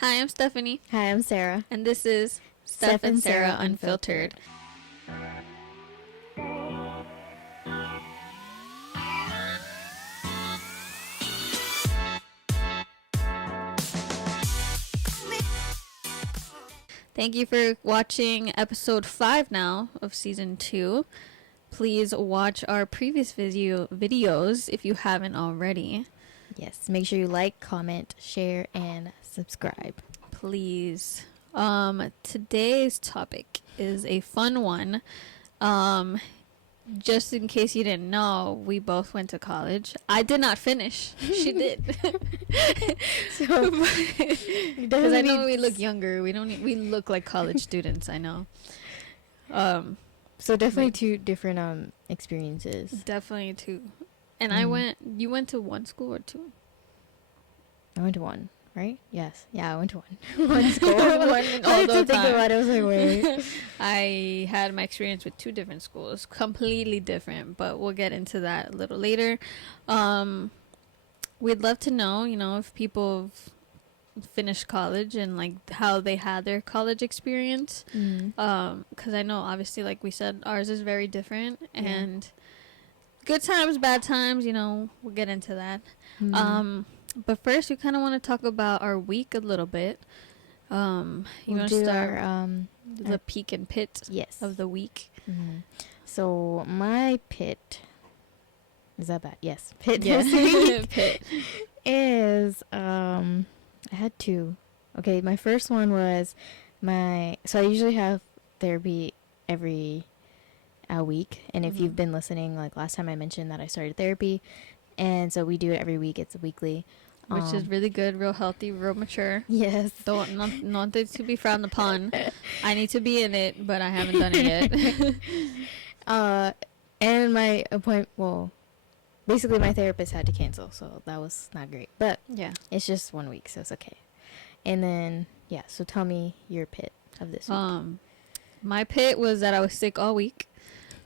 Hi, I'm Stephanie. Hi, I'm Sarah. And this is Steph and Sarah Unfiltered. Thank you for watching episode 5 now of season 2. Please watch our previous videos if you haven't already. Yes, make sure you like, comment, share, and subscribe. Please. Today's topic is a fun one. Just in case you didn't know, we both went to college. I did not finish. She did. So, because I know we look younger. We look like college students. I know. So definitely two different experiences. Definitely two. And you went to one school or two? I went to one, right? Yes. Yeah, I went to one. One school. One all the think time. about it. I was like, wait. I had my experience with 2 different schools, completely different, but we'll get into that a little later. We'd love to know, if people finished college and like how they had their college experience. Because I know, obviously, like we said, ours is very different, and good times, bad times, we'll get into that. But first, we kind of want to talk about our week a little bit. You want to start the peak and pit of the week? So my pit, is that bad? Yes, pit. Yeah. This week Pit is I had 2. Okay, my first one was so I usually have therapy every week, and if you've been listening, like last time I mentioned that I started therapy, and so we do it every week. It's weekly, which is really good, real healthy, real mature. Yes. Not to be frowned upon. I need to be in it, but I haven't done it yet. And my basically my therapist had to cancel, so that was not great. But yeah, it's just 1 week, so it's okay. And then so tell me your pit of this week. My pit was that I was sick all week.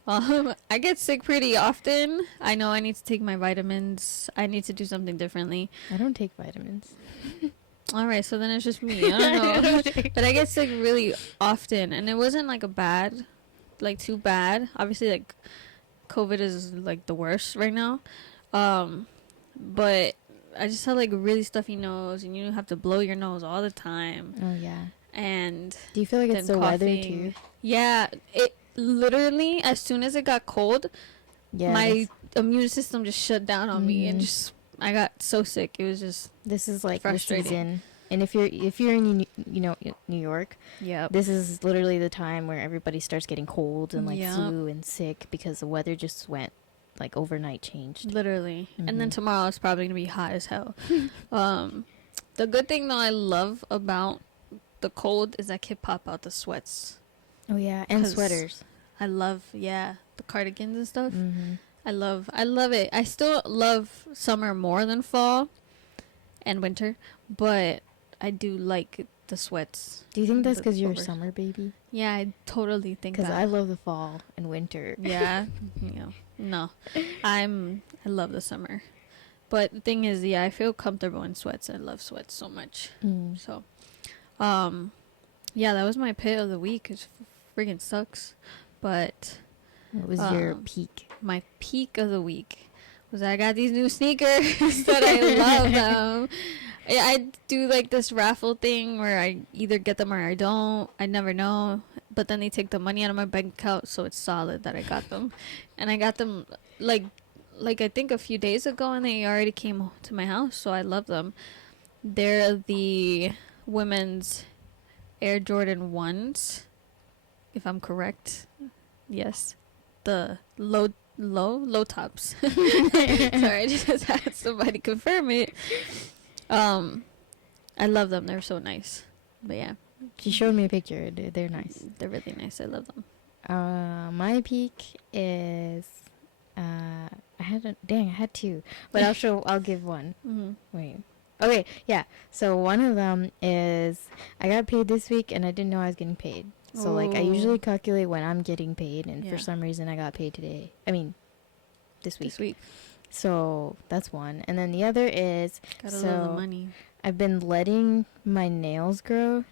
I get sick pretty often. I know I need to take my vitamins. I need to do something differently. I don't take vitamins. All right, so then it's just me. I don't know. But I get sick really often, and it wasn't like too bad. Obviously, like COVID is like the worst right now. But I just had like a really stuffy nose, and you have to blow your nose all the time. Oh yeah. And do you feel like it's the weather too? Yeah, it literally, as soon as it got cold, my immune system just shut down on me, and I got so sick. It was just this is like frustrating. The season. And if you're in New York, this is literally the time where everybody starts getting cold and like flu and sick, because the weather just went like overnight changed. Literally. And then tomorrow it's probably gonna be hot as hell. The good thing though I love about the cold is I can pop out the sweats. Oh yeah, and sweaters. I love the cardigans and stuff. I love it. I still love summer more than fall and winter, but I do like the sweats. Do you think that's because you're a summer baby? Yeah, I totally think that. Because I love the fall and winter. Yeah, no, I love the summer, but the thing is, I feel comfortable in sweats. I love sweats so much. So, that was my pit of the week. It friggin' sucks, but what was your peak? My peak of the week was I got these new sneakers that I love. I do like this raffle thing where I either get them or I don't. I never know. But then they take the money out of my bank account, so it's solid that I got them. And I got them like I think a few days ago, and they already came to my house, so I love them. They're the women's Air Jordan 1s, if I'm correct. Yes. The low tops. Sorry, I just had somebody confirm it. I love them. They're so nice. But yeah. She showed me a picture. They're nice. They're really nice. I love them. My peak is I had 2, but I'll give one. Wait. Okay, yeah. So one of them is I got paid this week, and I didn't know I was getting paid. So like I usually calculate when I'm getting paid, and for some reason I got paid today. I mean, this week. So that's one. And then the other is gotta love the money. I've been letting my nails grow,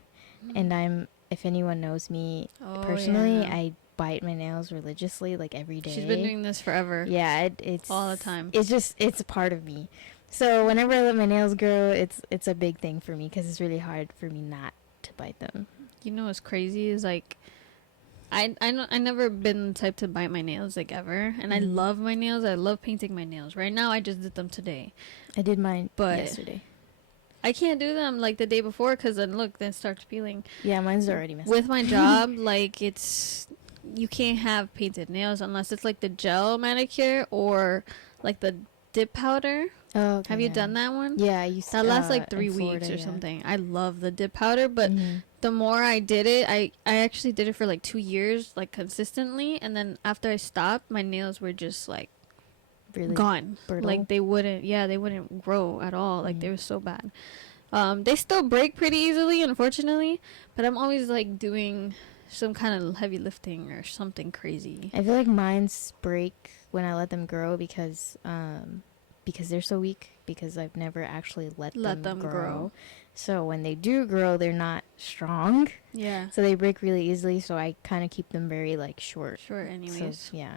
and if anyone knows me personally, yeah. I bite my nails religiously, like every day. She's been doing this forever. Yeah, it's all the time. It's a part of me. So whenever I let my nails grow, it's a big thing for me because it's really hard for me not to bite them. You know what's crazy is like, I never been the type to bite my nails like ever, and I love my nails. I love painting my nails. Right now, I just did them today. I did mine yesterday. I can't do them like the day before because then look, then it starts peeling. Yeah, mine's already messed With up. my job, like you can't have painted nails unless it's like the gel manicure or like the dip powder. Oh, okay, have you done that one? Yeah, I used to. That lasts like 3 Florida, weeks or something. I love the dip powder, but the more I did it, I actually did it for like 2 years, like consistently, and then after I stopped, my nails were just like really gone. brittle? Like they wouldn't grow at all. Like they were so bad. They still break pretty easily, unfortunately, but I'm always like doing some kind of heavy lifting or something crazy. I feel like mine's break when I let them grow because they're so weak, because I've never actually let them grow. So when they do grow, they're not strong. Yeah. So they break really easily, so I kind of keep them very like short. Short anyways. So, yeah.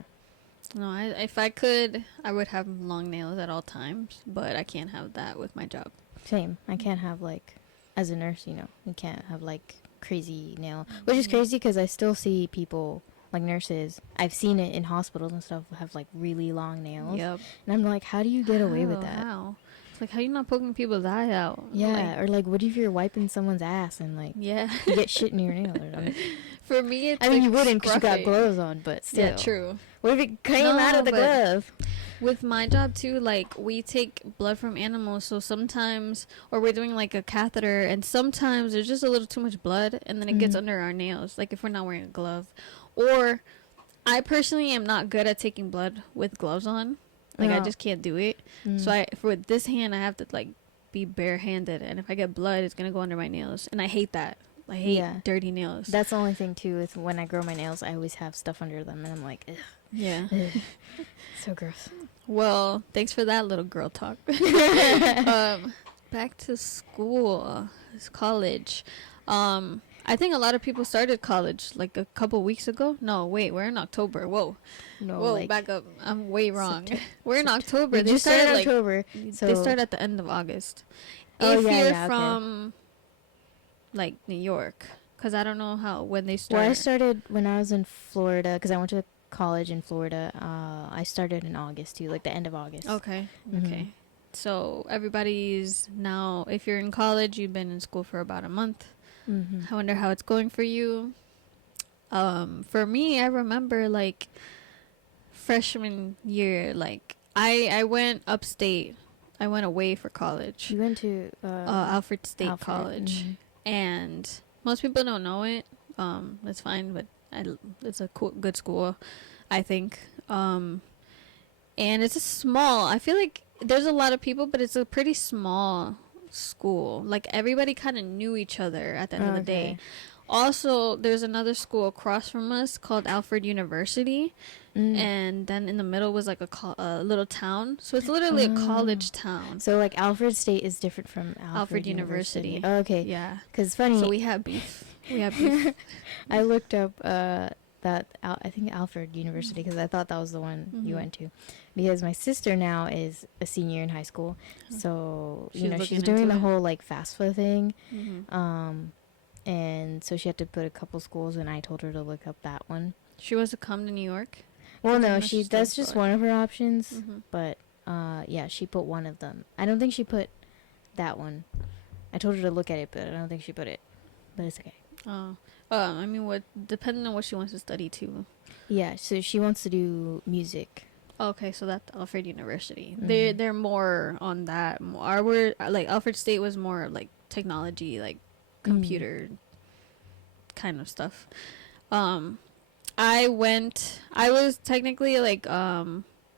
No, if I could, I would have long nails at all times, but I can't have that with my job. Same. I can't have like, as a nurse, you can't have like crazy nail, which is crazy because I still see people like nurses. I've seen it in hospitals and stuff have like really long nails. Yep. And I'm like, how do you get away with that? How? It's like, how you not poking people's eye out? Yeah. Like, or like, what if you're wiping someone's ass and like yeah. you get shit in your nail or something? For me, it's I mean, like you wouldn't because you got scruffing. gloves on, but still. Yeah, true. What if it came No, out of the but glove? With my job too, like we take blood from animals, so sometimes, or we're doing like a catheter, and sometimes there's just a little too much blood, and then it gets under our nails, like if we're not wearing a glove. Or I personally am not good at taking blood with gloves on. Like I just can't do it. So for this hand, I have to like be barehanded, and if I get blood, it's gonna go under my nails, and I hate that. I hate dirty nails. That's the only thing too is when I grow my nails, I always have stuff under them, and I'm like, ugh. Yeah. So gross. Well, thanks for that little girl talk. Back to school, college. I think a lot of people started college like a couple weeks ago. No, wait, we're in October. Whoa, No, whoa, like back up. I'm way wrong. We're in September. October. We They just started like October. So they start at the end of August. Oh, If yeah, you're yeah, okay. from like New York, because I don't know when they start. Well, I started when I was in Florida because I went to college in Florida. I started in August too, like the end of August. Okay. Okay. So everybody's now, if you're in college, you've been in school for about a month. I wonder how it's going for you. For me, I remember like freshman year, like I went upstate. I went away for college. You went to Alfred State College, and most people don't know it. It's fine, but it's a good school, I think. And it's a small. I feel like there's a lot of people, but it's a pretty small school. Like everybody kind of knew each other at the end of the day. Also, there's another school across from us called Alfred University, and then in the middle was like a little town. So it's literally a college town. So like Alfred State is different from Alfred University. Oh, okay. Yeah. Because funny. So we have beef. We have beef. I looked up I think Alfred University because I thought that was the one you went to, because my sister now is a senior in high school, so she's doing the whole like FAFSA thing, and so she had to put a couple schools, and I told her to look up that one. She wants to come to New York. Well, no, that's just one of her options, but yeah, she put one of them. I don't think she put that one. I told her to look at it, but I don't think she put it. But it's okay. Oh. I mean, depending on what she wants to study too. Yeah, so she wants to do music. Okay, so that's Alfred University. They're more on that. We're like Alfred State was more like technology, like computer kind of stuff. I was technically like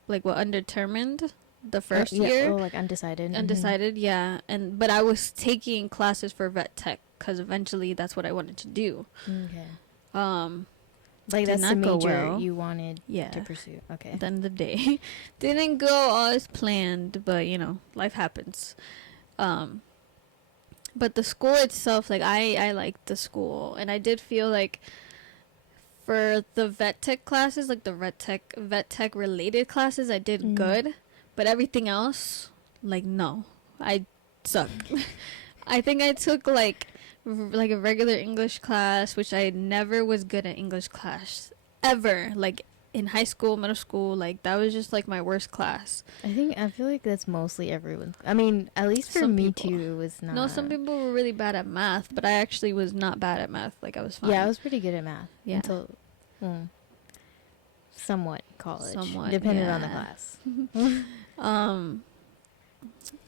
undetermined the first year. Oh, like undecided. Undecided, yeah. But I was taking classes for vet tech because eventually that's what I wanted to do. Okay. Like that's the major you wanted to pursue. Okay. At the end of the day, didn't go all as planned, but life happens. But the school itself, like I liked the school, and I did feel like for the vet tech classes, like the vet tech related classes, I did good. But everything else, like no, I suck. I think I took like a regular English class, which I never was good at English class ever. Like in high school, middle school, like that was just like my worst class. I feel like that's mostly everyone. I mean, at least for Some me people. too, it was not. No, some people were really bad at math, but I actually was not bad at math. Like I was fine. Yeah, I was pretty good at math. Yeah. Until somewhat college. Somewhat, depending on the yeah. class.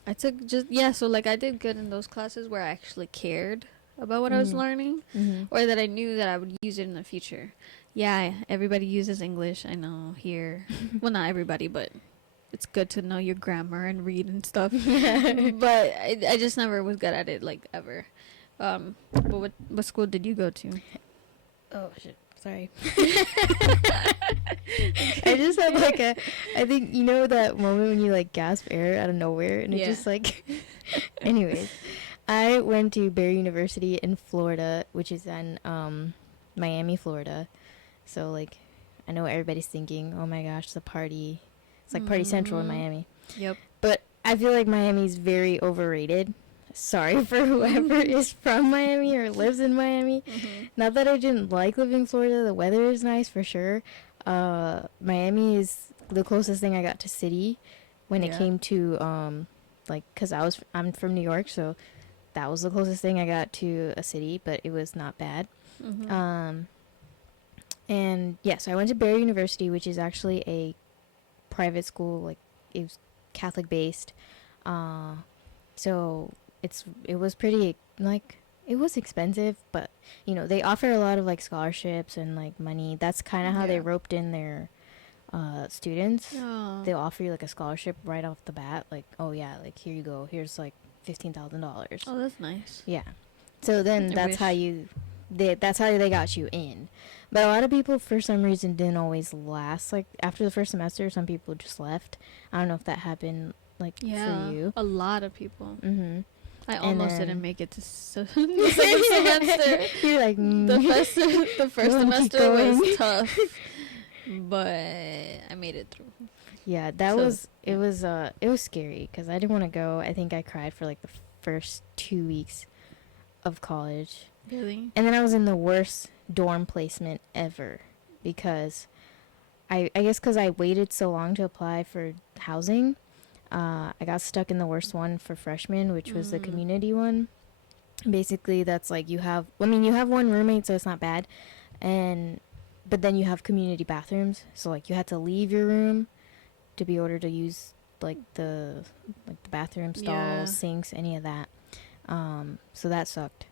I took so like I did good in those classes where I actually cared about what I was learning, or that I knew that I would use it in the future. Yeah, everybody uses English, I know, here. Well, not everybody, but it's good to know your grammar and read and stuff. But I just never was good at it, like, ever. But what school did you go to? Oh, shit. Sorry. I just had like I think, you know that moment when you like gasp air out of nowhere and it just like, anyways. I went to Barry University in Florida, which is in Miami, Florida. So like, I know what everybody's thinking, oh my gosh, the party. It's like Party Central in Miami. Yep. But I feel like Miami's very overrated. Sorry for whoever is from Miami or lives in Miami. Not that I didn't like living in Florida. The weather is nice for sure. Miami is the closest thing I got to city when it came to like, because I'm from New York, so that was the closest thing I got to a city, but it was not bad. And so I went to Barry University, which is actually a private school. Like, it was Catholic based. So it was pretty, like, it was expensive, but you know, they offer a lot of like scholarships and like money. That's kind of how they roped in their students. They'll offer you like a scholarship right off the bat, like, oh yeah, like, here you go, here's like $15,000. Oh, that's nice. Yeah. So then that's how they got you in. But a lot of people for some reason didn't always last. Like after the first semester, some people just left. I don't know if that happened like for you. A lot of people. I And almost then- didn't make it to the second semester. You're like, The first You wanna keep semester was going? tough, but I made it through. yeah, it was scary because I didn't want to go. I think I cried for like the first 2 weeks of college. Really? And then I was in the worst dorm placement ever because I guess because I waited so long to apply for housing, I got stuck in the worst one for freshmen, which was the community one. Basically, that's like you have one roommate, so it's not bad, but then you have community bathrooms, so like you had to leave your room to be able to use like the bathroom stalls, sinks, any of that. So that sucked,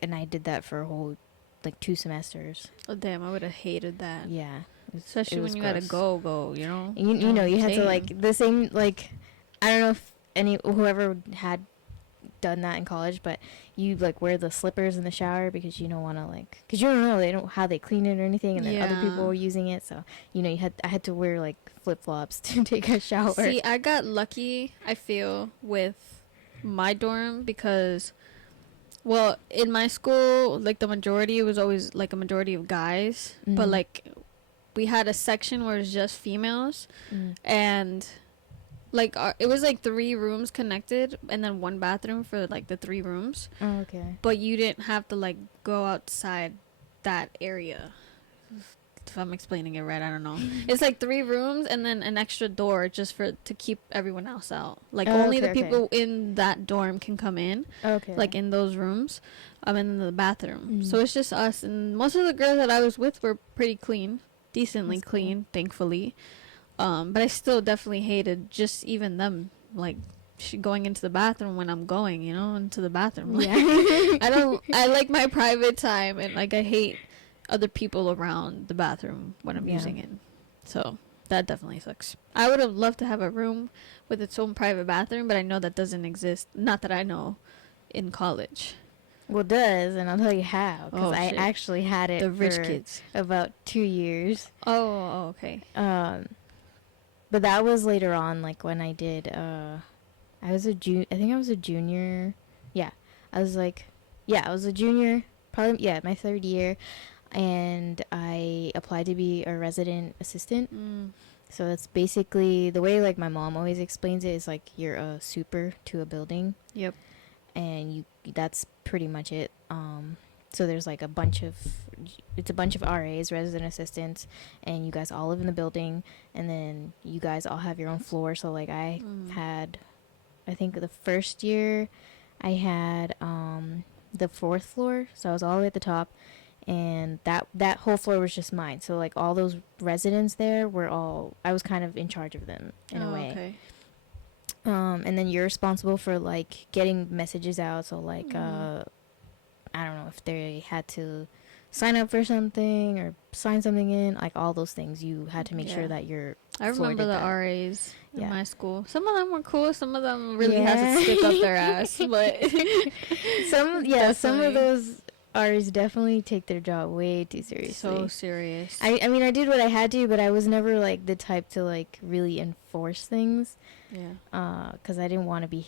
and I did that for a whole like 2 semesters. Oh damn! I would have hated that. Yeah. Especially when you gotta go, you know. You know, you had to like the same, like, I don't know if whoever had done that in college, but you like wear the slippers in the shower because you don't want to like, because you don't know how they clean it or anything, and then other people were using it, so you know I had to wear like flip flops to take a shower. See, I got lucky, I feel, with my dorm because, well, in my school, like the majority, it was always like a majority of guys, but like we had a section where it's just females, and like it was like 3 rooms connected and then 1 bathroom for like the 3 rooms. Oh, okay. But you didn't have to like go outside that area. If I'm explaining it right, I don't know. It's like 3 rooms and then an extra door just to keep everyone else out. Like only the people in that dorm can come in. Okay. Like in those rooms, in the bathroom. So it's just us, and most of the girls that I was with were pretty clean, decently That's clean, thankfully. But I still definitely hated just even them, like going into the bathroom when I'm going, you know, into the bathroom. Yeah. I like my private time, and like I hate other people around the bathroom when I'm using it. So that definitely sucks. I would have loved to have a room with its own private bathroom, but I know that doesn't exist. Not that I know in college. Well, it does, and I'll tell you how, because I actually had it The rich for kids. about 2 years. Oh, okay. But that was later on, like when I did, I think I was a junior. Yeah, I was like, yeah, I was a junior, probably, yeah, my 3rd year, and I applied to be a resident assistant. So that's basically the way, like, my mom always explains it is like you're a super to a building. Yep. And that's pretty much it. So there's like a bunch of RAs, resident assistants, and you guys all live in the building, and then you guys all have your own floor. So like I had, I think the first year I had the 4th floor, so I was all the way at the top, and that whole floor was just mine. So like all those residents there were all, I was kind of in charge of them in a way. Okay. And then you're responsible for like getting messages out. So like I don't know if they had to sign up for something or sign something in, like all those things you had to make sure that you're. I remember the RAs in my school. Some of them were cool. Some of them really Yeah. had to stick up their ass. But some of those RAs definitely take their job way too seriously. So serious. I mean, I did what I had to, but I was never like the type to like really enforce things. Yeah. Because I didn't want to be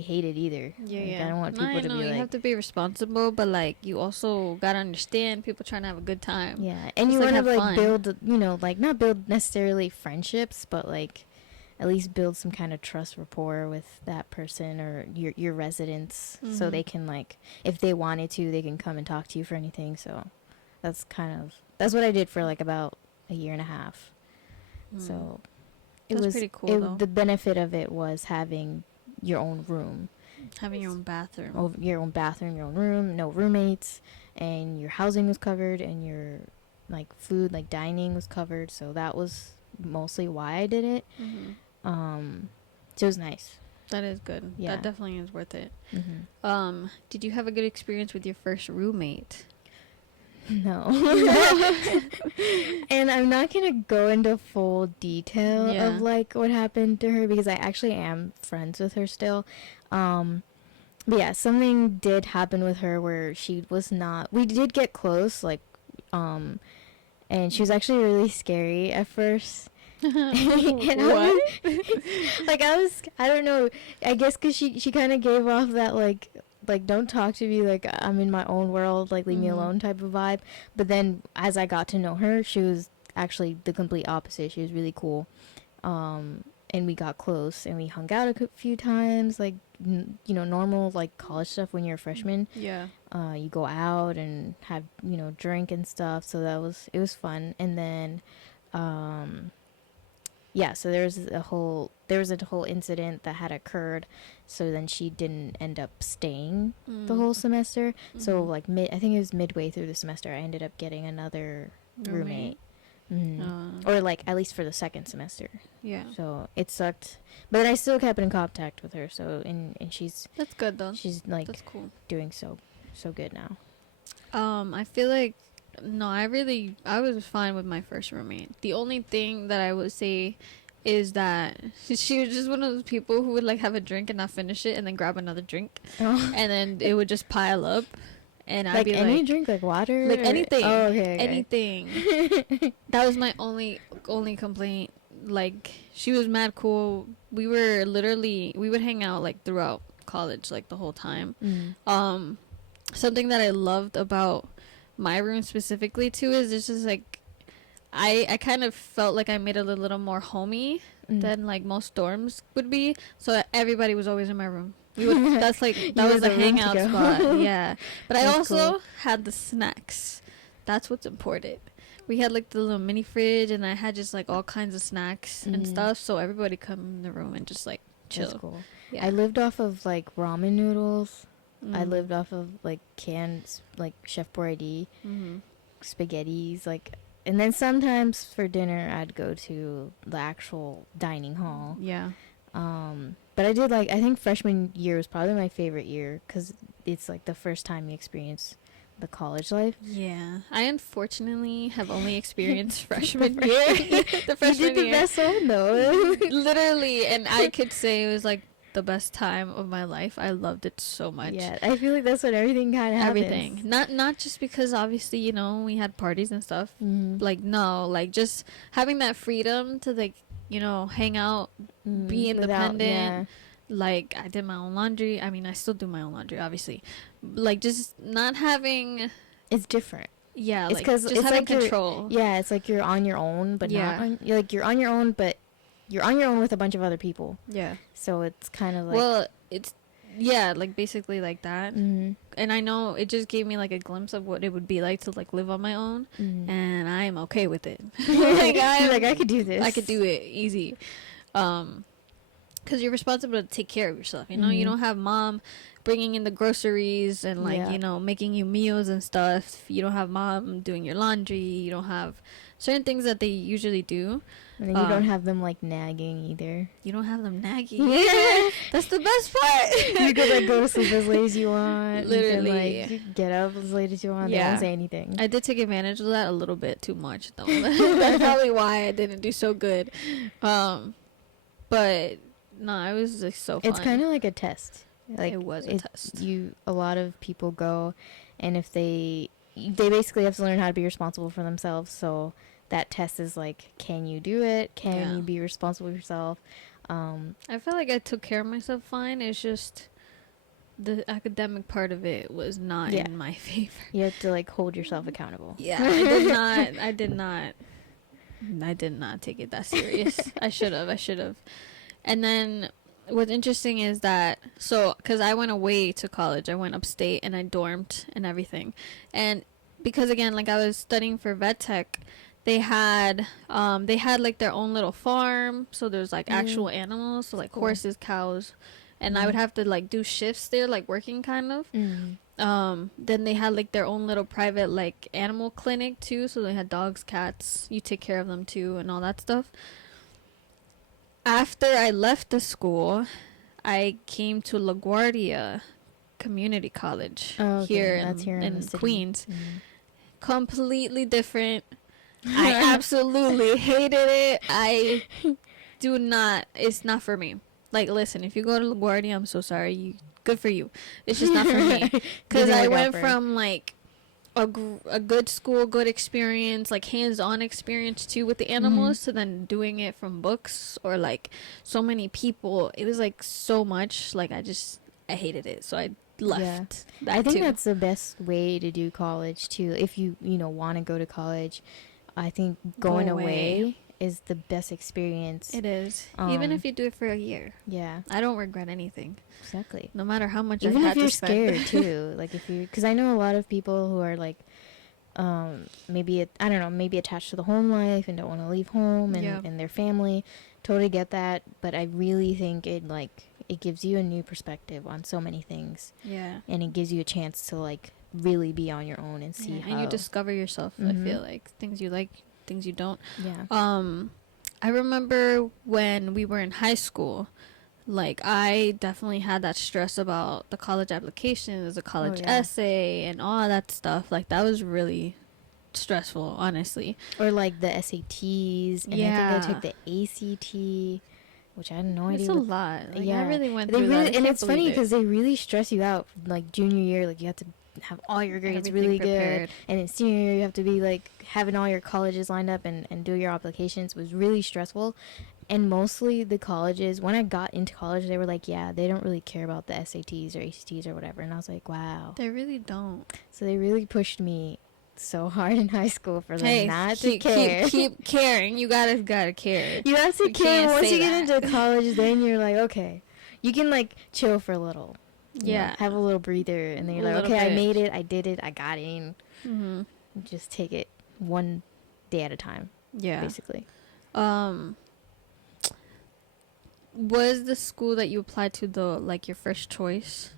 hated either. Yeah, like, yeah. I don't want people to be like. You have to be responsible, but like you also gotta understand people trying to have a good time. Yeah, and you like, want to like fun. build, like not build necessarily friendships, but like at least build some kind of trust rapport with that person or your residents, so they can like, if they wanted to, they can come and talk to you for anything. So that's what I did for like about a year and a half. So it was pretty cool. Though. The benefit of it was having your own room, having your own bathroom, your own room, no roommates, and your housing was covered, and your like food, like dining was covered. So that was mostly why I did it. So it was nice. That is good. Yeah. That definitely is worth it. Did you have a good experience with your first roommate? No. And I'm not gonna go into full detail of like what happened to her, because I actually am friends with her still. But yeah, something did happen with her where we did get close, like, and she was actually really scary at first. And What? I don't know, I guess because she kind of gave off that like don't talk to me, like I'm in my own world, like leave me alone type of vibe. But then as I got to know her, she was actually the complete opposite. She was really cool, and we got close and we hung out a few times, like normal like college stuff when you're a freshman. Yeah. You go out and have drink and stuff, so it was fun. And then yeah, so there was a whole incident that had occurred. So then she didn't end up staying the whole semester. So like I think it was midway through the semester, I ended up getting another roommate. Or like at least for the second semester. Yeah. So it sucked, but then I still kept in contact with her. So and she's that's good though. She's like that's cool. Doing so good now. I feel like I was fine with my first roommate. The only thing that I would say is that she was just one of those people who would like have a drink and not finish it and then grab another drink, and then it would just pile up, and I'd be like, any drink, like water, like anything. Oh, okay. Anything. That was my only complaint. Like, she was mad cool. We would hang out like throughout college, like the whole time. Something that I loved about my room specifically too is it's just like I kind of felt like I made it a little more homey than like most dorms would be. So everybody was always in my room. That was a hangout spot. Yeah. But I also had the snacks. That's what's important. We had like the little mini fridge, and I had just like all kinds of snacks and stuff. So everybody come in the room and just like chill. That's cool. Yeah. I lived off of like ramen noodles. I lived off of like canned like Chef Boyardee spaghettis, like, and then sometimes for dinner I'd go to the actual dining hall. Yeah. But I did like, I think freshman year was probably my favorite year because it's like the first time you experience the college life. Yeah. I unfortunately have only experienced freshman year. The freshman you did the best one though. Literally, and I could say it was like the best time of my life. I loved it so much. Yeah, I feel like that's when everything kind of happens. Everything. Not just because obviously, we had parties and stuff. Like, no, like just having that freedom to like, hang out, be independent, Like, I did my own laundry. I mean, I still do my own laundry, obviously. Like, just not having... It's different. Yeah, It's like, because just it's having like control. yeah, it's like you're on your own, but Yeah. not on, you're on your own, but you're on your own with a bunch of other people. Yeah. So it's kind of like, Well, it's... Yeah, like, basically like that. mm-hmm. And I know it just gave me, like, a glimpse of what it would be like to, like, live on my own. Mm-hmm. And I am okay with it. Like, I could do this. I could do it easy. Because you're responsible to take care of yourself. You know, you don't have mom bringing in the groceries and, like, you know, making you meals and stuff. You don't have mom doing your laundry. You don't have certain things that they usually do. And then you don't have them, like, nagging either. You don't have them nagging. Yeah. That's the best part. You could, like, go to sleep as late as you want. Literally. You can, like, get up as late as you want. They won't say anything. I did take advantage of that a little bit too much, though. That's probably why I didn't do so good. But no, it was like so fun. It's kind of like a test. Like, it was a test. A lot of people go, and if they basically have to learn how to be responsible for themselves. So that test is like, can you do it? Can you be responsible for yourself? I feel like I took care of myself fine. It's just the academic part of it was not in my favor. You have to, like, hold yourself accountable. Yeah, I did not take it that serious. I should have. And then what's interesting is that, because I went away to college, I went upstate and I dormed and everything. And because, again, like, I was studying for vet tech, they had like their own little farm. So there's, like, actual animals. So, like, horses, cows. And I would have to, like, do shifts there, like, working kind of. Then they had, like, their own little private, like, animal clinic too. So they had dogs, cats. You take care of them too and all that stuff. After I left the school, I came to LaGuardia Community College here in Queens. Completely different. I absolutely hated it. I do not. It's not for me. Like, listen, if you go to LaGuardia, I'm so sorry. Good for you. It's just not for me. Because I went from, like, a good school, good experience, like, hands-on experience too with the animals, to then doing it from books or, like, so many people. It was, like, so much. Like, I hated it. So I left. I think that's the best way to do college too. If you want to go to college, I think going away is the best experience. It is. Even if you do it for a year. Yeah. I don't regret anything. Exactly. No matter how much even I had if you're to spend. scared too. Like, because I know a lot of people who are, like, maybe attached to the home life and don't want to leave home and their family. Totally get that. But I really think it gives you a new perspective on so many things. Yeah. And it gives you a chance to, like, really be on your own and see how. And you discover yourself. I feel like things you like, things you don't. Yeah. I remember when we were in high school, like, I definitely had that stress about the college applications, the college essay, and all that stuff. Like, that was really stressful, honestly. Or, like, the SATs, and I think I took the ACT, which I had no idea. It's a lot. Like, I really went through that. And it's funny because they really stress you out. Like, junior year, like, you have to have all your grades really good, and in senior year you have to be, like, having all your colleges lined up and do your applications. Was really stressful. And mostly the colleges, when I got into college, they were like, yeah, they don't really care about the SATs or ACTs or whatever. And I was like, wow. They really don't. So they really pushed me so hard in high school for them not to care. Keep caring. You gotta care. You have to care. Once you get into college, then you're like, okay, you can, like, chill for a little. Yeah. Have a little breather. And then you're like, okay, I made it. I did it. I got in. Mm-hmm. Just take it one day at a time. Yeah. Basically. Was the school that you applied to your first choice?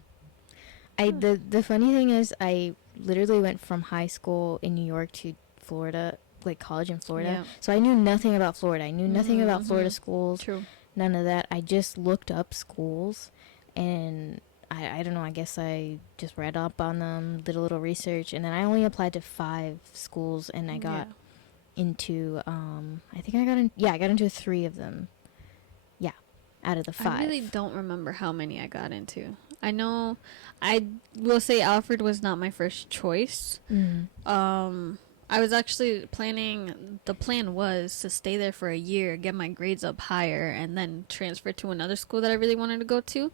The funny thing is, I literally went from high school in New York to Florida, like, college in Florida. Yeah. So I knew nothing about Florida. I knew nothing about Florida schools. True. None of that. I just looked up schools, and I don't know, I guess I just read up on them, did a little research, and then I only applied to 5 schools, and I got into, I got into 3 of them. Yeah, out of the 5. I really don't remember how many I got into. I know, I will say Alfred was not my first choice. I was actually planning, the plan was to stay there for a year, get my grades up higher, and then transfer to another school that I really wanted to go to.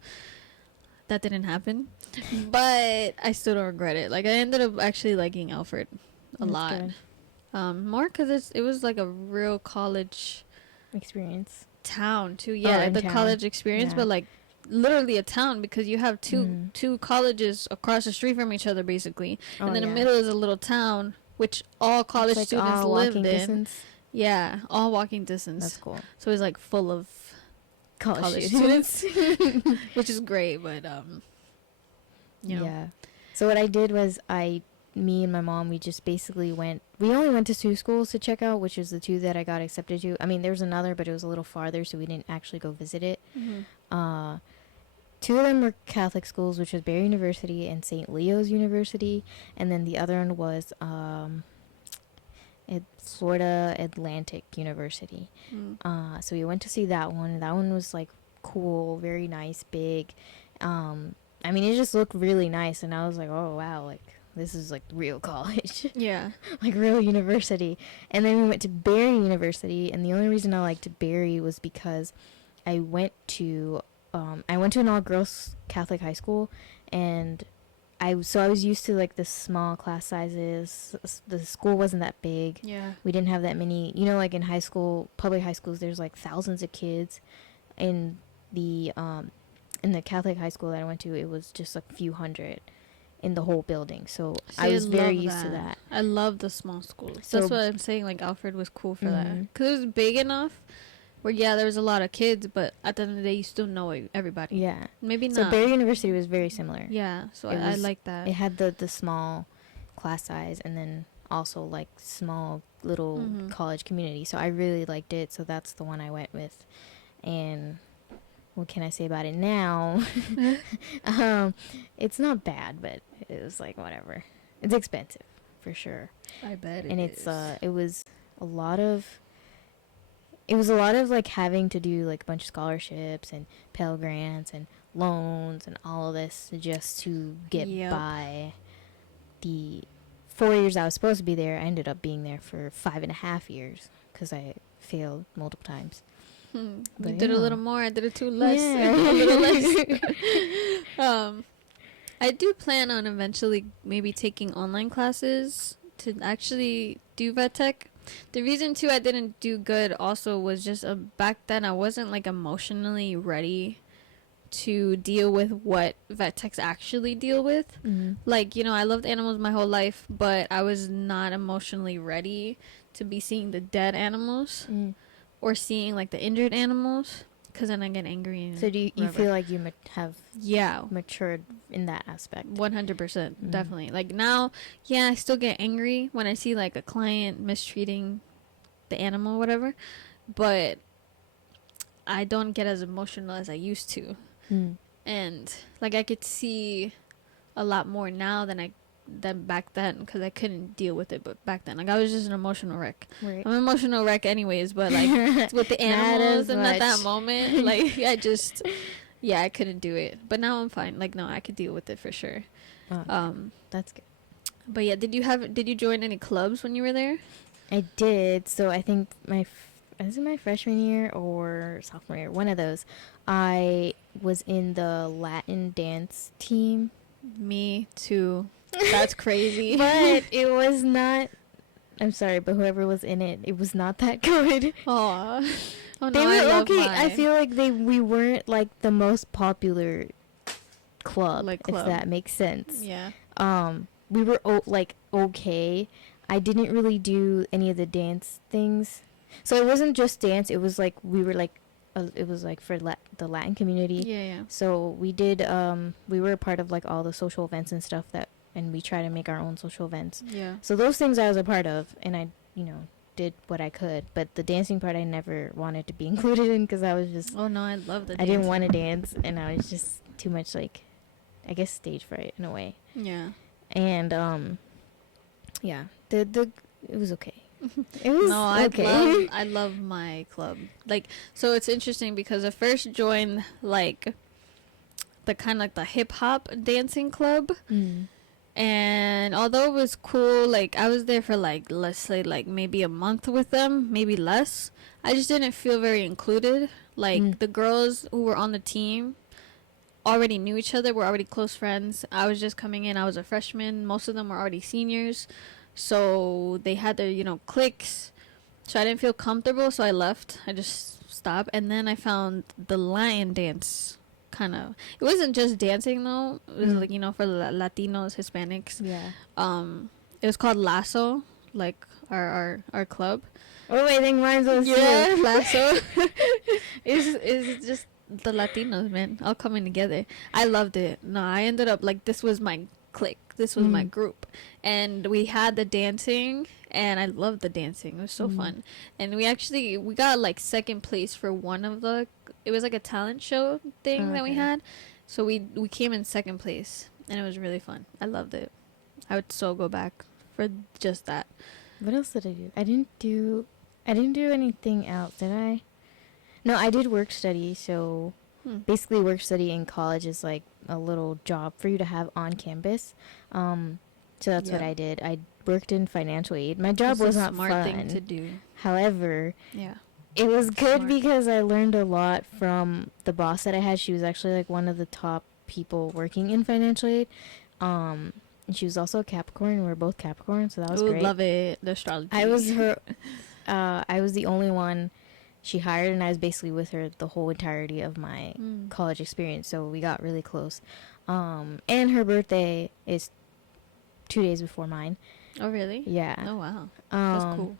That didn't happen. But I still don't regret it. Like, I ended up actually liking Alfred a That's lot. good. More because it was like a real college Experience. town, too. Yeah, in the town. college experience, Yeah. but like literally a town because you have two colleges across the street from each other, basically. Oh, And in yeah. the middle is a little town, which all college It's like students all lived walking in. distance. Yeah, all walking distance. That's cool. So it's like full of college students, which is great. But you know, Yeah. So what I did was me and my mom, we just basically we only went to 2 schools to check out, which is the 2 that I got accepted to. I mean, there was another, but it was a little farther, so we didn't actually go visit it. 2 of them were Catholic schools, which was Barry University and St. Leo's University, and then the other one was at Florida Atlantic University. So we went to see that one. That one was like cool, very nice, big. I mean, it just looked really nice, and I was like, oh wow, like this is like real college. Yeah. Like real university. And then we went to Barry University, and the only reason I liked Barry was because I went to an all-girls Catholic high school, and I was used to like the small class sizes. The school wasn't that big. Yeah. We didn't have that many, like in high school, public high schools, there's like thousands of kids. In the Catholic high school that I went to, it was just a few hundred in the whole building. So I was very used to that. I love the small schools. So that's what I'm saying. Like Alfred was cool for that Mhm. because it was big enough where there was a lot of kids, but at the end of the day, you still know everybody. Yeah. Maybe So not. Barry University was very similar. Yeah. So It I was- like that. It had the small class size, and then also like small little Mhm. college community. So I really liked it. So that's the one I went with. And what can I say about it now? It's not bad, but it was like whatever. It's expensive for sure. I bet. And it was a lot of like having to do like a bunch of scholarships and Pell Grants and loans and all of this just to get Yep. by. The 4 years I was supposed to be there, I ended up being there for 5.5 years because I failed multiple times. You But did a yeah. little more. I did it too less. Yeah. A little less. I do plan on eventually maybe taking online classes to actually do vet tech. The reason too I didn't do good also was just back then I wasn't like emotionally ready to deal with what vet techs actually deal with. Like, I loved animals my whole life, but I was not emotionally ready to be seeing the dead animals or seeing like the injured animals, because then I get angry. And So do you whatever. feel like you have Yeah, matured in that aspect? 100%, definitely. Like now, I still get angry when I see like a client mistreating the animal, whatever, but I don't get as emotional as I used to. And like I could see a lot more now than back then, because I couldn't deal with it. But back then, like I was just an emotional wreck. Right. I'm an emotional wreck anyways, but like with the animals and at that moment, like I just I couldn't do it. But now I'm fine. Like no, I could deal with it for sure. That's good. But yeah, did you join any clubs when you were there? I did. So I think is it my freshman year or sophomore year? One of those. I was in the Latin dance team. Me too. That's crazy. But it was not. I'm sorry, but whoever was in it, it was not that good. Aw. Oh no, They I were love okay. mine. I feel like we weren't like the most popular club, Like if club. that makes sense. Yeah. We were okay. I didn't really do any of the dance things, so it wasn't just dance. It was like we were like, it was like for the Latin community. Yeah. So we did. We were a part of like all the social events and stuff and we try to make our own social events. Yeah. So those things I was a part of, and I, did what I could. But the dancing part I never wanted to be included in because I was just. Oh no, I love the I didn't dancing. want to dance, and I was just too much like, I guess stage fright in a way. Yeah. And yeah, it was okay. It was No, okay. I love my club. Like, so it's interesting because I first joined like the kind of like the hip hop dancing club, and And although it was cool, like I was there for like, let's say like maybe a month with them, maybe less. I just didn't feel very included. Like the girls who were on the team already knew each other, were already close friends. I was just coming in. I was a freshman. Most of them were already seniors. So they had their, cliques. So I didn't feel comfortable, so I left. I just stopped. And then I found the lion dance kind of. It wasn't just dancing though. It was like, for Latinos, Hispanics. Yeah. It was called Lasso, like our club. Oh, I think mine's was Yeah, Lasso. It's just the Latinos, man, all coming together. I loved it. No, I ended up like, this was my clique. This was my group, and we had the dancing, and I loved the dancing. It was so fun, and we got like second place for one of the. It was like a talent show thing that we had, so we came in second place, and it was really fun. I loved it. I would so go back for just that. What else did I do? I didn't do anything else, did I? No, I did work study. So basically, work study in college is like a little job for you to have on campus. So that's what I did. I worked in financial aid. My job was not smart fun. Thing to do. However, Yeah, it was good Smart. because I learned a lot from the boss that I had. She was actually like one of the top people working in financial aid. And she was also a Capricorn. We were both Capricorn, so that was great. Love it. The astrology. I was her. I was the only one she hired, and I was basically with her the whole entirety of my college experience. So we got really close. And her birthday is 2 days before mine. Oh, really? Yeah. Oh, wow. That's cool.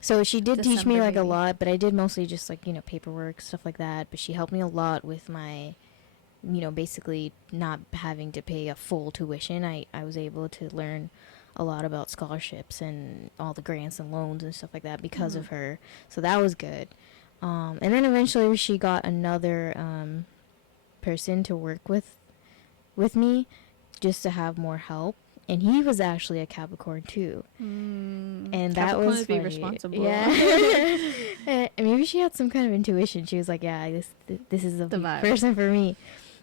So she did teach me December like a baby. lot, but I did mostly just like, paperwork, stuff like that. But she helped me a lot with my, basically not having to pay a full tuition. I was able to learn a lot about scholarships and all the grants and loans and stuff like that because of her. So that was good. And then eventually she got another person to work with me just to have more help. And he was actually a Capricorn too. And that Capricorns was be funny. responsible. Yeah. And maybe she had some kind of intuition. She was like, yeah, this is the vibe. person for me.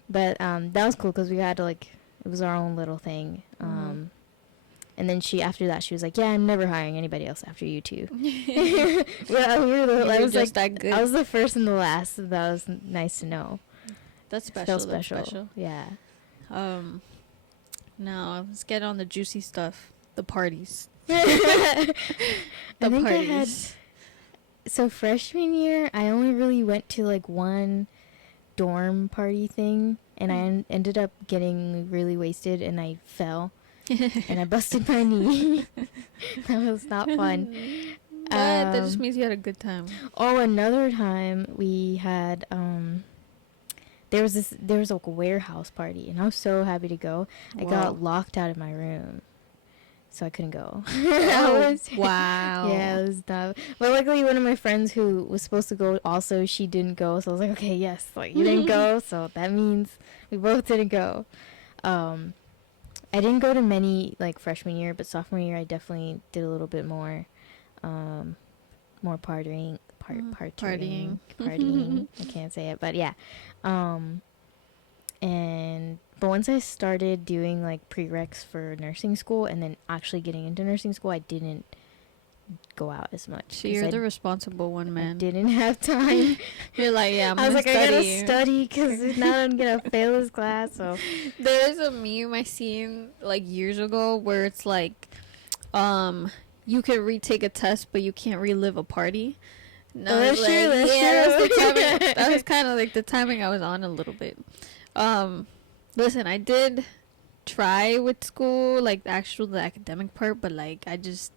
But that was cool because we had to like, it was our own little thing. And then after that, she was like, yeah, I'm never hiring anybody else after you two. Well, I was like, that good. I was the first and the last. So that was nice to know. That's special. Felt special. That's special. Yeah. Now let's get on the juicy stuff. The parties. I think parties. So freshman year, I only really went to like one dorm party thing, and I ended up getting really wasted, and I fell, and I busted my knee. That was not fun. But that just means you had a good time. Oh, another time we had there was like a warehouse party, and I was so happy to go. I got locked out of my room, so I couldn't go. Wow. Yeah, it was dumb. But luckily, one of my friends who was supposed to go also, she didn't go. So I was like, okay, yes, like you didn't go, so that means we both didn't go. I didn't go to many like freshman year, but sophomore year I definitely did a little bit more, more partying. Partying. I can't say it, but yeah. But once I started doing like prereqs for nursing school and then actually getting into nursing school, I didn't go out as much. So you're the responsible one, man. I didn't have time. You're like, yeah, I was like, I gotta study because if not, I'm gonna fail this class. So there's a meme I seen like years ago where it's like, you can retake a test, but you can't relive a party. No, that's true. That's true. That was kind of like the timing I was on a little bit. Listen, I did try with school, like the academic part, but like I just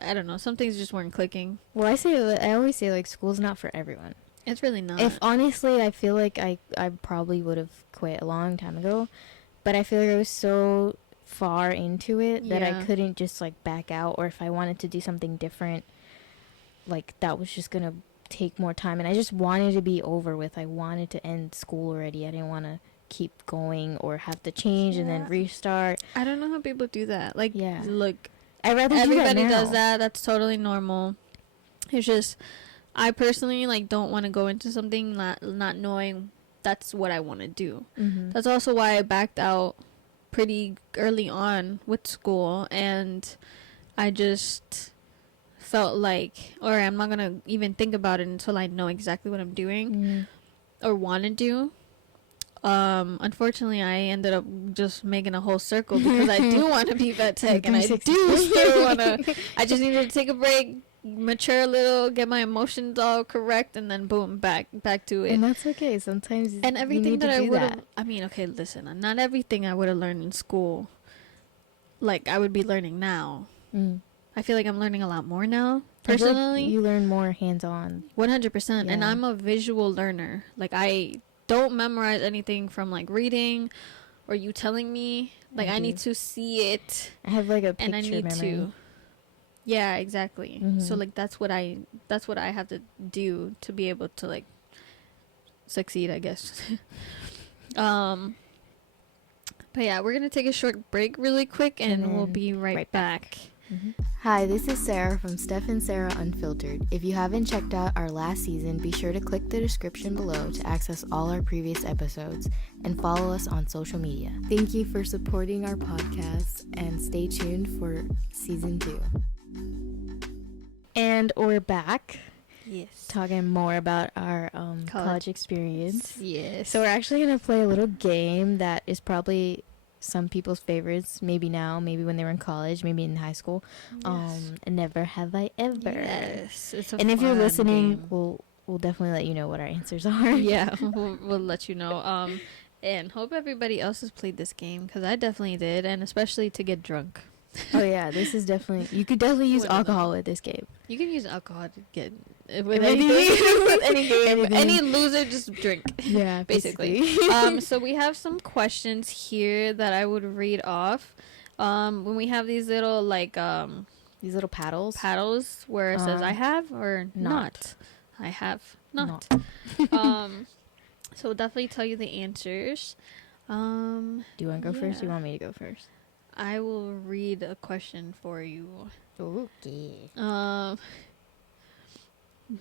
I don't know, some things just weren't clicking. Well, I always say like school's not for everyone. It's really not. If honestly, I feel like I probably would have quit a long time ago, but I feel like I was so far into it that I couldn't just like back out, or if I wanted to do something different, like that was just gonna take more time, and I just wanted to be over with. I wanted to end school already. I didn't want to keep going or have to change and then restart. I don't know how people do that. Like, look, I'd rather everybody do that now. does that. That's totally normal. It's just, I personally like don't want to go into something not knowing that's what I want to do. Mm-hmm. That's also why I backed out pretty early on with school, and I just felt like, or I'm not gonna even think about it until I know exactly what I'm doing or want to do. Unfortunately, I ended up just making a whole circle because I do want to be vet tech, and I do still want to. I just needed to take a break, mature a little, get my emotions all correct, and then boom, back to it. And that's okay. Sometimes And everything that I would have, that. I mean, okay, listen, not everything I would have learned in school, like I would be learning now. I feel like I'm learning a lot more now, personally. Like you learn more hands-on. 100%. And I'm a visual learner. Like, I don't memorize anything from, like, reading or you telling me. Like, I need to see it. I have, like, a picture and I need memory. to. Yeah, exactly. So, like, that's what I have to do to be able to, like, succeed, I guess. But yeah, we're gonna take a short break really quick, and we'll be right back. Hi, this is Sarah from Steph and Sarah Unfiltered. If you haven't checked out our last season, be sure to click the description below to access all our previous episodes and follow us on social media. Thank you for supporting our podcast, and stay tuned for season 2. And we're back. Yes. Talking more about our college experience. Yes. So we're actually going to play a little game that is probably some people's favorites. Maybe now, maybe when they were in college, maybe in high school. Yes. Never have I ever. Yes. It's a and if you're fun listening, game. we'll definitely let you know what our answers are. Yeah, we'll let you know. And hope everybody else has played this game, because I definitely did, and especially to get drunk. Oh yeah, this is definitely, you could definitely use alcohol with this game. You can use alcohol to get with anything. With any game. Any loser, just drink. Yeah, basically. So we have some questions here that I would read off. When we have these little, like, these little paddles where it says I have or not. I have not. So we'll definitely tell you the answers. Do you want to go first? Or you want me to go first? I will read a question for you. Okay.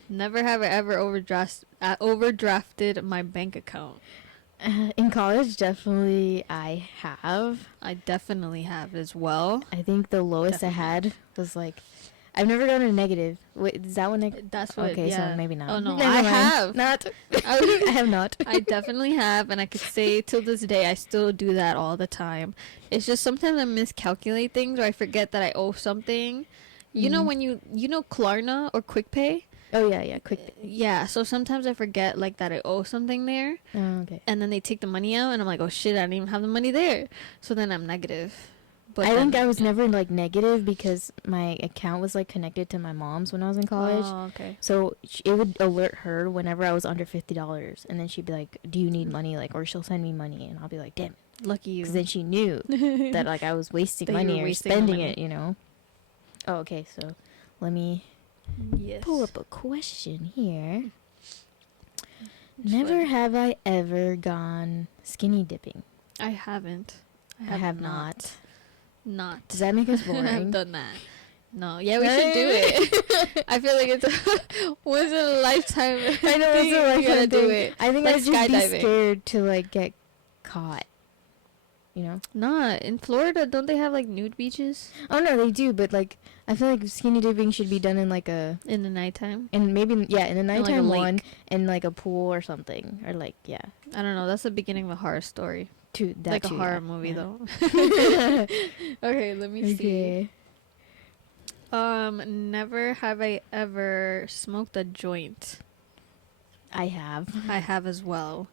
Never have I ever overdrafted my bank account. In college, definitely I have. I definitely have as well. I think the lowest I had was like, I've never gone to negative. Wait, is that one That's what. Okay, yeah. so maybe not. Oh no, Never I mind. have. Not. I have not. I definitely have, and I could say till this day I still do that all the time. It's just sometimes I miscalculate things, or I forget that I owe something. You know when you know Klarna or QuickPay? Oh yeah, quick. Yeah, so sometimes I forget, like, that I owe something there. Oh, okay. And then they take the money out, and I'm like, oh shit, I didn't even have the money there. So then I'm negative. But I think I was never like negative because my account was like connected to my mom's when I was in college. Oh, okay. So it would alert her whenever I was under $50, and then she'd be like, "Do you need money?" Like, or she'll send me money, and I'll be like, "Damn, lucky you." because then she knew that like I was wasting money or spending it, you know. Oh, okay. So let me pull up a question here. Never have I ever gone skinny dipping. I haven't. I have not. Not. Does that make us boring? I've done that. No. Yeah, we should do it. I feel like it's once in a lifetime. I know it's a lifetime thing. Do it. I think like I'd just be scared to like get caught. You know? Nah, in Florida, don't they have like nude beaches? Oh no, they do, but like I feel like skinny dipping should be done in like in the nighttime. And maybe in the nighttime like one, in like a pool or something, or like I don't know. That's the beginning of a horror story. Like a horror movie though. Okay, let me see. Never have I ever smoked a joint. I have. I have as well.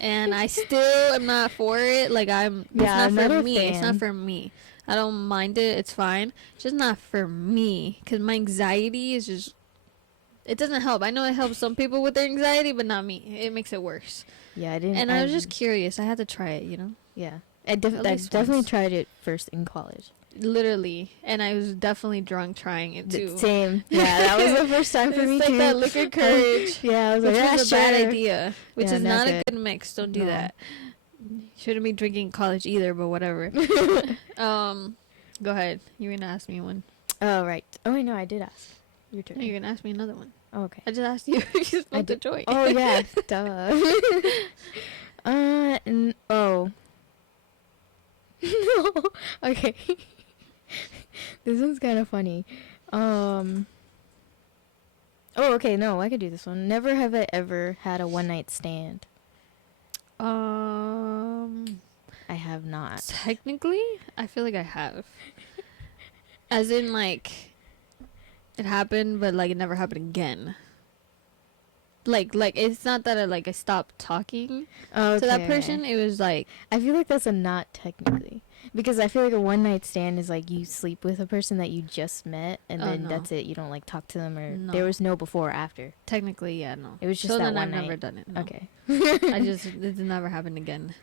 And I still am not for it. Like it's not for me. It's not for me. I don't mind it. It's fine. It's just not for me. Because my anxiety is just... It doesn't help. I know it helps some people with their anxiety, but not me. It makes it worse. Yeah, I didn't... And I was just curious. I had to try it, you know? Yeah. I definitely tried it first in college. Literally. And I was definitely drunk trying it, too. Same. Yeah, that was the first time for me, too. It's like that liquor courage. Yeah, I was like, which was a bad idea. Which is not a good mix. Don't do that. Shouldn't be drinking in college either, but whatever. Go ahead. You were going to ask me one. Oh, right. Oh, wait, no, I did ask. Your turn. No, you're going to ask me another one. Oh, okay. I just asked you if you smoked a joint. Oh, yeah. Duh. No. Okay. This one's kind of funny. Oh, okay. No, I could do this one. Never have I ever had a one night stand. I have not. Technically, I feel like I have. As in, like, it happened, but like it never happened again. Like it's not that I stopped talking to that person. It was like, I feel like that's a not technically, because I feel like a one night stand is like you sleep with a person that you just met and then no. that's it. You don't like talk to them or No. there was no before or after. technically, yeah, no. It was just so that then one I've night. never done it. No. Okay. it never happened again.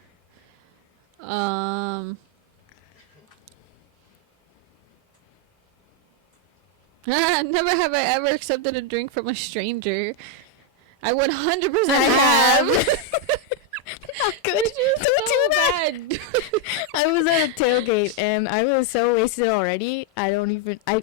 Never have I ever accepted a drink from a stranger. I 100% have. Not good. Don't do that. I was at a tailgate and I was so wasted already.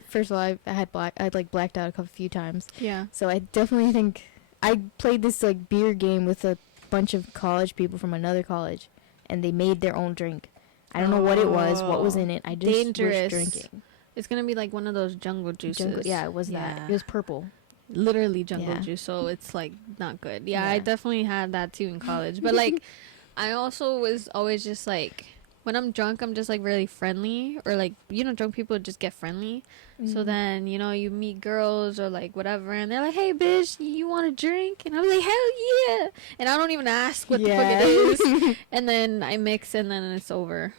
First of all, I'd like blacked out a few times. Yeah. So I definitely think I played this like beer game with a bunch of college people from another college, and they made their own drink. I don't know what it was, what was in it. I just Dangerous. was drinking. It's gonna be like one of those jungle juices. Yeah, it was that. It was purple. Literally jungle Yeah. juice, so it's like not good. Yeah, I Yeah. definitely had that too in college. But like, I also was always just like, when I'm drunk, I'm just like really friendly, or like, drunk people just get friendly. So then, you meet girls or like whatever, and they're like, "Hey, bitch, you want a drink?" And I'm like, "Hell yeah!" And I don't even ask what the fuck it is, and then I mix, and then it's over.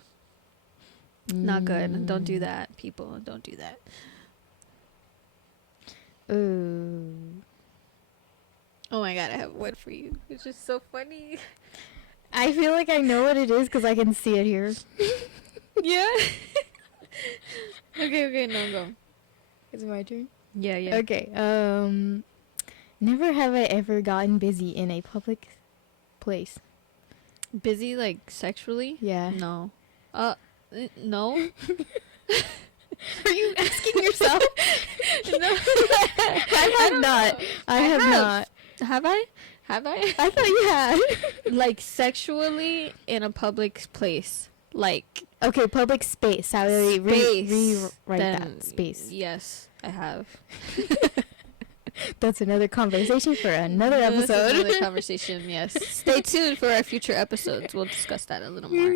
Not good. Don't do that, people. Don't do that. Ooh. Oh my god, I have one for you. It's just so funny. I feel like I know what it is because I can see it here. Yeah. Okay, no, go. Is it my turn? Yeah. Okay. Never have I ever gotten busy in a public place. Busy, like, sexually? Yeah. No. No? Are you asking yourself? No. I have not. I have not. Have I? I thought you had. Like, sexually in a public place. Like, Okay, public space. How do they rewrite then that? Space. Yes, I have. That's another conversation for another This is episode. another conversation, yes. Stay tuned for our future episodes. We'll discuss that a little more.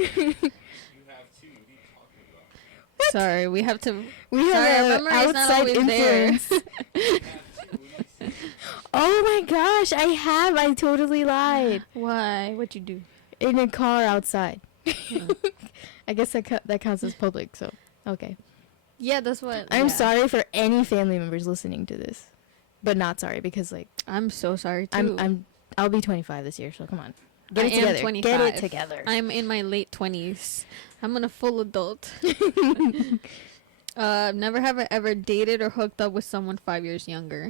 Sorry, we have to. We Sorry, have our a memory is not outside always there. influence. Oh my gosh, I have. I totally lied. Why? What'd you do? In a car outside. I guess that counts as public, so okay. Yeah, that's what. I'm yeah. sorry for any family members listening to this, but not sorry because like I'm so sorry too. I'll be 25 this year, so come on, I get it am together. 25. Get it together. I'm in my late 20s. I'm a full adult. Never have I ever dated or hooked up with someone 5 years younger.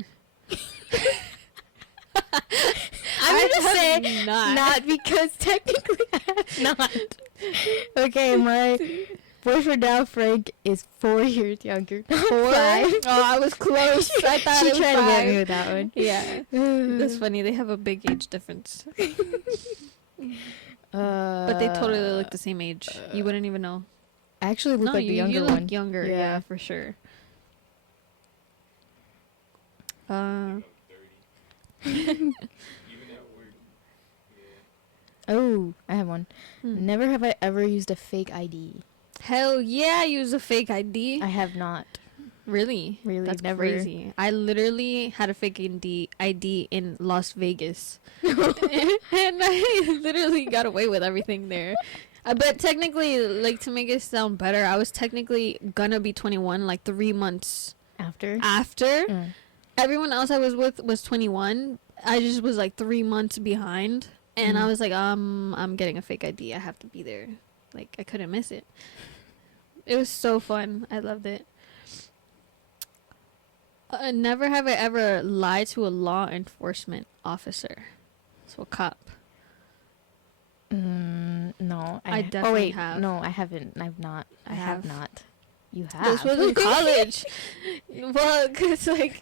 I'm gonna say not. not because technically I have not. Okay, my boyfriend now, Frank, is 4 years younger. 4? 5. Oh, I was close. I thought She it was tried 5. to get me with that one. Yeah, that's funny. They have a big age difference, but they totally look the same age. You wouldn't even know. I actually look like the younger you one. look younger. Yeah. Yeah, for sure. Oh, I have one. Hmm. Never have I ever used a fake ID. Hell yeah, I use a fake ID. I have not. Really? Really, That's never. crazy. I literally had a fake ID in Las Vegas. And I literally got away with everything there. But technically, like, to make it sound better, I was technically gonna be 21, like, 3 months After? after. Mm. Everyone else I was with was 21. I just was, like, 3 months behind. And I was like, I'm getting a fake ID. I have to be there. Like, I couldn't miss it. It was so fun. I loved it. Never have I ever lied to a law enforcement officer. So a cop. No. I definitely wait, have. No, I haven't. I've not. I have have. not. You have. This was in college. Well, cause like,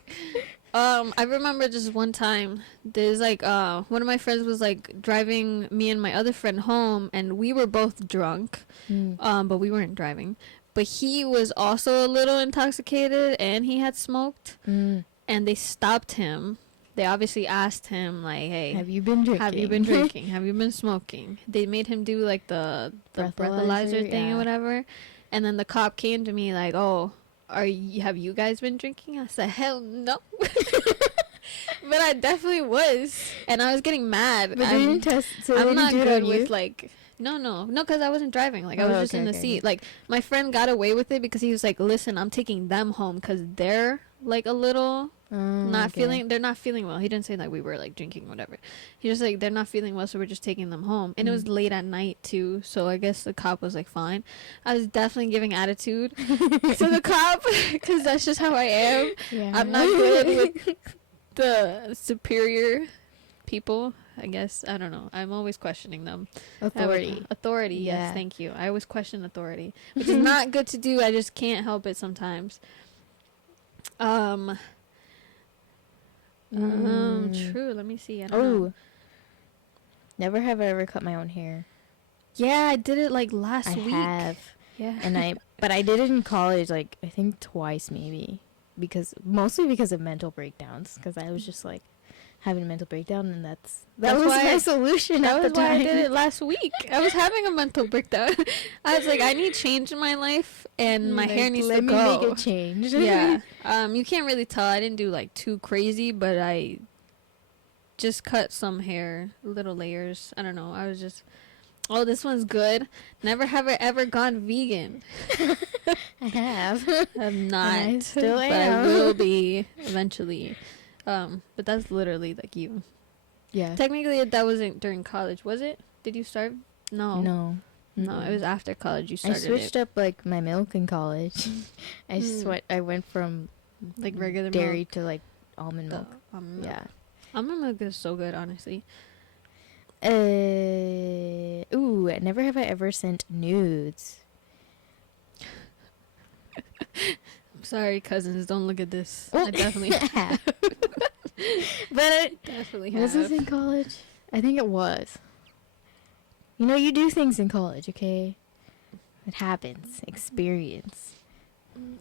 I remember just one time, there's like, one of my friends was like driving me and my other friend home, and we were both drunk, but we weren't driving. But he was also a little intoxicated, and he had smoked, and they stopped him. They obviously asked him, like, hey, Have you been drinking? have you been drinking? Have you been smoking? They made him do like the breathalyzer thing, yeah. or whatever. And then the cop came to me like, oh, have you guys been drinking? I said, hell no. But I definitely was. And I was getting mad. But they didn't test, so they I'm didn't not do it good on with you? like, no, because I wasn't driving. Like, I was Oh, just in the okay. seat. Like, my friend got away with it because he was like, listen, I'm taking them home because they're like a little they're not feeling well. He didn't say that we were like drinking or whatever. He just like, they're not feeling well, so we're just taking them home. And it was late at night too, so I guess the cop was like, fine. I was definitely giving attitude to the cop because that's just how I am. Yeah. I'm not good with the superior people, I guess. I don't know, I'm always questioning them. Authority, Yeah. yes, thank you. I always question authority, which is not good to do. I just can't help it sometimes. True. Let me see. I don't know. Never have I ever cut my own hair. Yeah, I did it like last week. I have. Yeah. But I did it in college, like, I think twice maybe. Mostly because of mental breakdowns. Because I was just like having a mental breakdown, and that was my solution That at was the why time. I did it last week. I was having a mental breakdown. I was like, I need change in my life, and my hair needs to go. Let me make a change. Yeah. You can't really tell. I didn't do like too crazy, but I just cut some hair, little layers. I don't know. I was just, oh, this one's good. Never have I ever gone vegan. I have. I'm not. I still but am. I will be eventually. But that's literally like you. Yeah. Technically, that wasn't during college, was it? Did you start? No. No. No, it was after college you started. I switched up like my milk in college. I went from like regular dairy milk to like almond milk. Milk. Yeah. Almond milk is so good, honestly. Never have I ever sent nudes. I'm sorry, cousins. Don't look at this. I definitely have. But I definitely have. Was this in college? I think it was. You know, you do things in college, okay? It happens. Experience.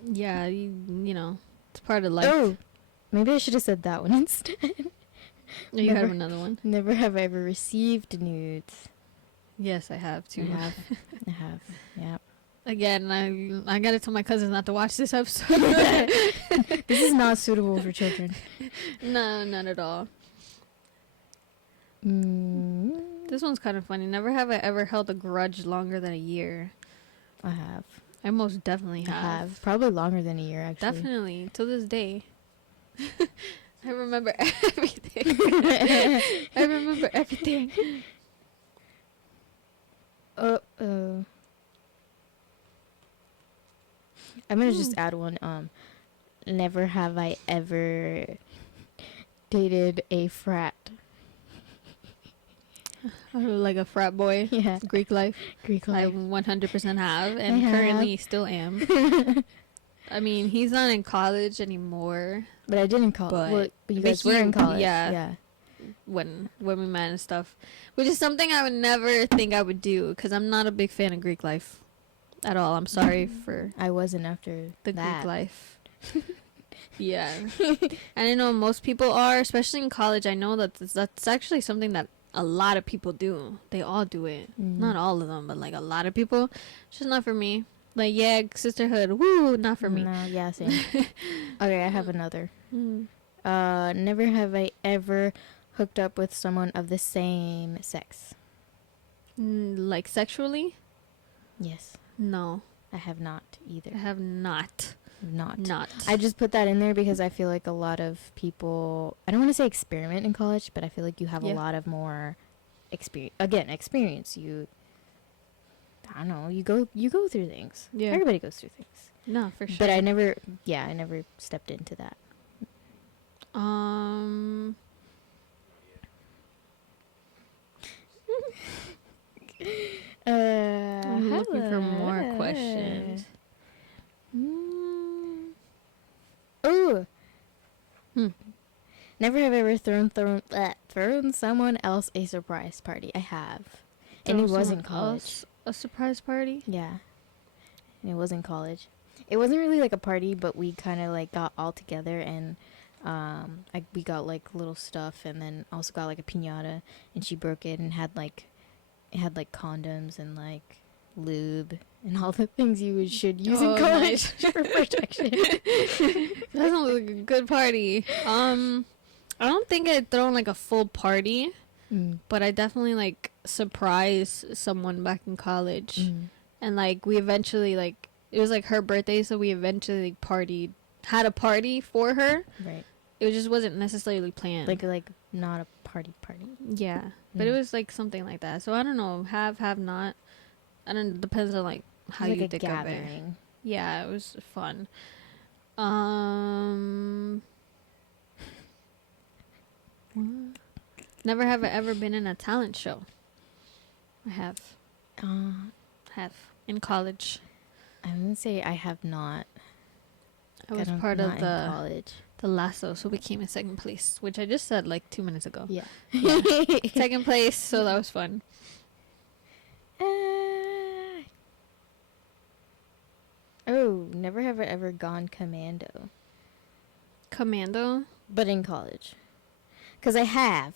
Yeah, you know, it's part of life. Oh, maybe I should have said that one instead. No, you have another one. Never have I ever received nudes. Yes, I have too. I have. Yeah. Again, I gotta tell my cousins not to watch this episode. This is not suitable for children. No, not at all. This one's kind of funny. Never have I ever held a grudge longer than a year. I have. I most definitely have. Probably longer than a year, actually. Definitely. To this day. I remember everything. I remember everything. I'm gonna just add one. Never have I ever dated a frat. Like a frat boy. Yeah. Greek life. I 100% have, and currently still am. I mean, he's not in college anymore. But I did in college. But you guys were in college. Yeah. When we met and stuff. Which is something I would never think I would do, because I'm not a big fan of Greek life at all. I'm sorry for I wasn't after the that. Greek life. Yeah. And I know most people are, especially in college. I know that that's actually something that a lot of people do. They all do it. Not all of them, but like a lot of people. It's just not for me. Like, yeah, sisterhood, woo, not for me. No, yeah, same. Okay, I have another. Never have I ever hooked up with someone of the same sex. Like sexually? Yes. No. I have not either. I have not. Not. I just put that in there because I feel like a lot of people, I don't want to say experiment in college, but I feel like you have a lot of more experience. You, I don't know, you go through things. Yeah. Everybody goes through things. No, for sure. But I never stepped into that. I'm looking for more questions. Never have ever thrown someone else a surprise party. I have. And it was in college. A surprise party? Yeah. And it was in college. It wasn't really like a party, but we kind of like got all together and we got like little stuff, and then also got like a piñata, and she broke it and had like condoms and like lube and all the things you should use in college for protection. That sounds like a good party. I don't think I'd thrown like a full party, but I definitely like surprised someone back in college, and like we eventually like it was like her birthday, so we eventually like had a party for her. Right. It just wasn't necessarily planned. Like not a party. Yeah, but it was like something like that. So I don't know, have not. I don't. Depends on like how you think of it. Yeah, it was fun. Never have I ever been in a talent show. I have. Have in college. I'm gonna say I have not. I was part of the lasso, so we came in second place, which I just said like 2 minutes ago. Yeah. Second place, so that was fun. Never have I ever gone commando. Commando? But in college. Because I have,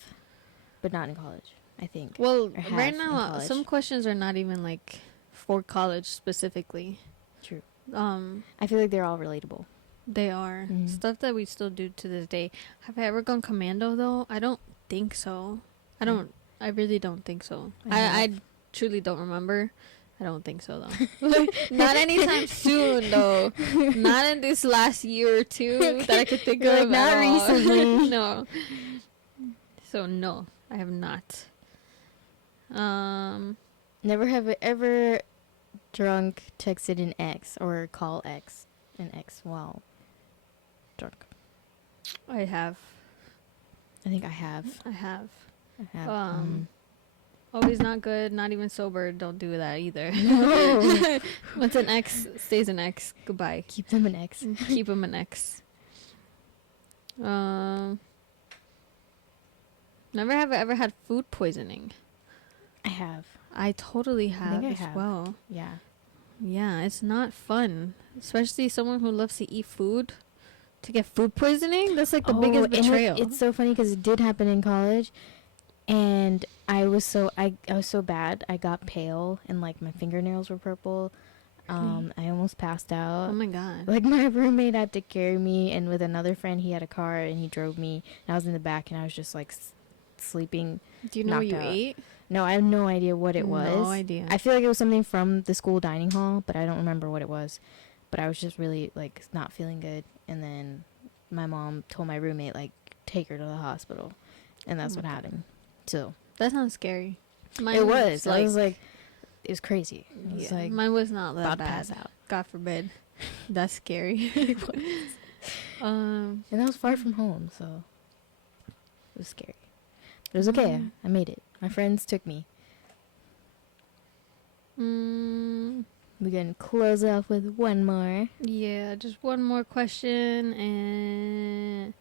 but not in college, I think. Well, right now, some questions are not even like for college specifically. True. I feel like they're all relatable. They are. Stuff that we still do to this day. Have I ever gone commando though? I don't think so. I really don't think so. I truly don't remember. I don't think so though. Not anytime soon though. Not in this last year or two that I could think of. Not recently. No. So no, I have not. Never have I ever drunk, texted an ex, or call an ex while drunk. I have. I think I have. I have. Always not good, not even sober. Don't do that either. No. Once an ex stays an ex, goodbye. Keep them an ex. Keep them an ex. Never have I ever had food poisoning. I have. I totally have as well. Yeah. Yeah, it's not fun. Especially someone who loves to eat food. To get food poisoning? That's like the biggest betrayal. It's so funny because it did happen in college. And I was so bad. I got pale and like my fingernails were purple. I almost passed out. Oh my god. Like my roommate had to carry me, and with another friend he had a car and he drove me, and I was in the back and I was just like sleeping. Do you know what you ate? No, I have no idea what it was. No idea. I feel like it was something from the school dining hall, but I don't remember what it was. But I was just really like not feeling good, and then my mom told my roommate like take her to the hospital, and that's what happened. So that sounds scary. It was. I was like, it was crazy. It was like mine was not that bad. Pass out. God forbid. That's scary. And that was far from home, so it was scary. It was okay. I made it. My friends took me. We can close off with one more. Yeah, just one more question, and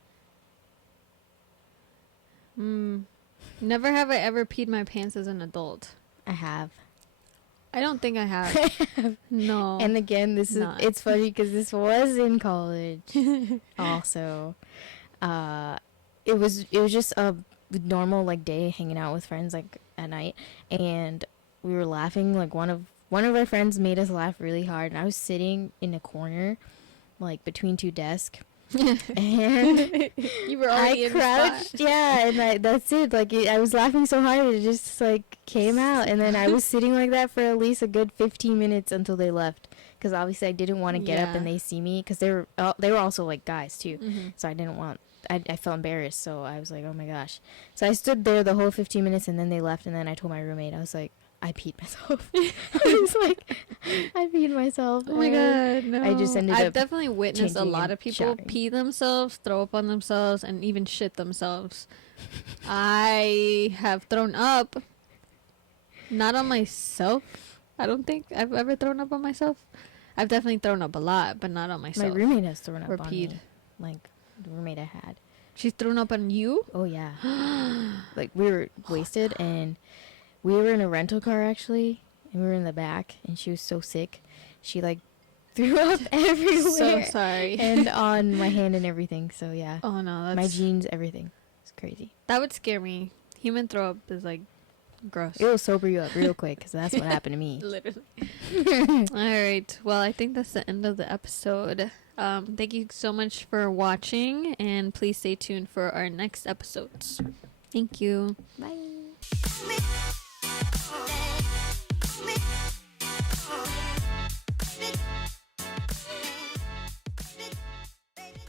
never have I ever peed my pants as an adult. I have. I don't think I have. No. And again, it's funny because this was in college. Also, it was just a normal like day hanging out with friends like at night, and we were laughing. Like one of our friends made us laugh really hard, and I was sitting in a corner, like between two desks. And you were already crouched, and that's it. Like I was laughing so hard, it just like came out, and then I was sitting like that for at least a good 15 minutes until they left. Because obviously I didn't want to get up and they see me, because they were also like guys too, so I didn't want. I felt embarrassed, so I was like, oh my gosh. So I stood there the whole 15 minutes, and then they left, and then I told my roommate, I was like, I peed myself. I was like, I peed myself. Oh my god, no. I just ended up. I've definitely witnessed a lot of people showering. pee themselves, throw up on themselves, and even shit themselves. I have thrown up. Not on myself. I don't think I've ever thrown up on myself. I've definitely thrown up a lot, but not on myself. My roommate has thrown up on peed. me. Like, the roommate I had. She's thrown up on you? Oh yeah. Like we were wasted and we were in a rental car actually, and we were in the back, and she was so sick, she like threw up everywhere. So sorry. And on my hand and everything. So yeah. Oh no, that's My jeans, everything. It's crazy. that would scare me. Human throw up is like gross. It will sober you up real quick, because that's what happened to me. Literally. All right. Well, I think that's the end of the episode. Thank you so much for watching, and please stay tuned for our next episodes. Thank you. Bye.